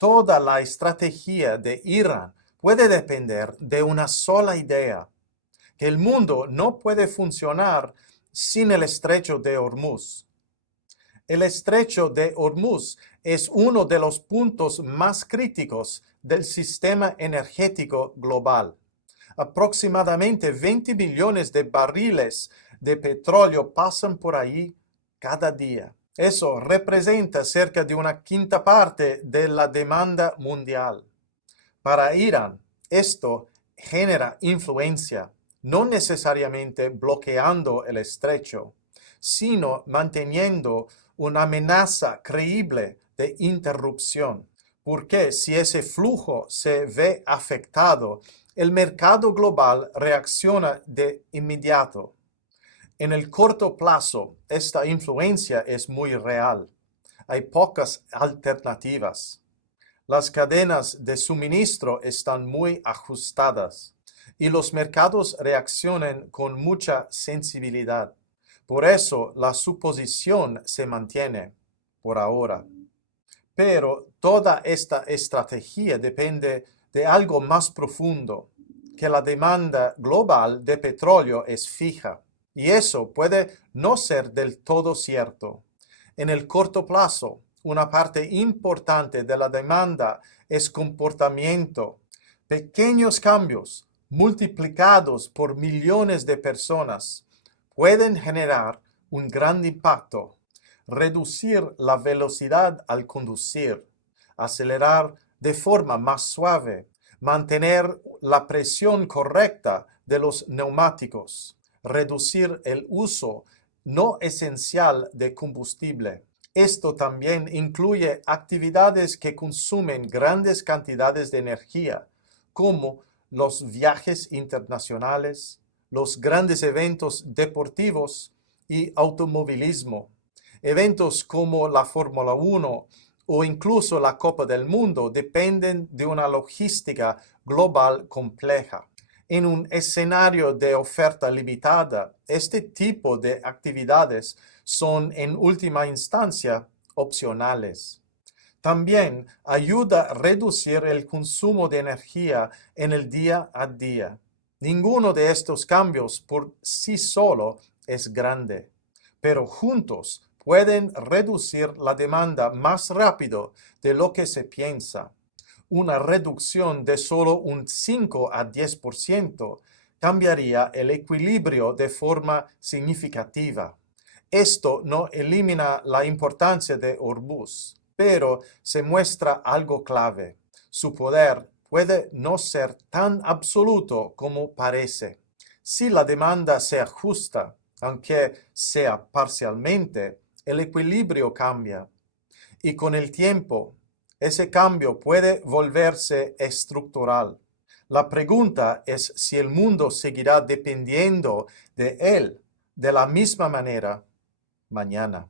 Toda la estrategia de Irán puede depender de una sola idea, que el mundo no puede funcionar sin el estrecho de Hormuz. El estrecho de Hormuz es uno de los puntos más críticos del sistema energético global. Aproximadamente 20 millones de barriles de petróleo pasan por ahí cada día. Eso representa cerca de una quinta parte de la demanda mundial. Para Irán, esto genera influencia, no necesariamente bloqueando el estrecho, sino manteniendo una amenaza creíble de interrupción, porque si ese flujo se ve afectado, el mercado global reacciona de inmediato. En el corto plazo, esta influencia es muy real. Hay pocas alternativas. Las cadenas de suministro están muy ajustadas y los mercados reaccionan con mucha sensibilidad. Por eso la suposición se mantiene por ahora. Pero toda esta estrategia depende de algo más profundo, que la demanda global de petróleo es fija. Y eso puede no ser del todo cierto. En el corto plazo, una parte importante de la demanda es comportamiento. Pequeños cambios multiplicados por millones de personas pueden generar un gran impacto. Reducir la velocidad al conducir, acelerar de forma más suave, mantener la presión correcta de los neumáticos, reducir el uso no esencial de combustible. Esto también incluye actividades que consumen grandes cantidades de energía, como los viajes internacionales, los grandes eventos deportivos y automovilismo. Eventos como la Fórmula 1 o incluso la Copa del Mundo dependen de una logística global compleja. En un escenario de oferta limitada, este tipo de actividades son en última instancia opcionales. También ayuda a reducir el consumo de energía en el día a día. Ninguno de estos cambios por sí solo es grande, pero juntos pueden reducir la demanda más rápido de lo que se piensa. Una reducción de solo un 5 a 10% cambiaría el equilibrio de forma significativa. Esto no elimina la importancia de Hormuz, pero se muestra algo clave. Su poder puede no ser tan absoluto como parece. Si la demanda se ajusta, aunque sea parcialmente, el equilibrio cambia. Y con el tiempo, ese cambio puede volverse estructural. La pregunta es si el mundo seguirá dependiendo de él de la misma manera mañana.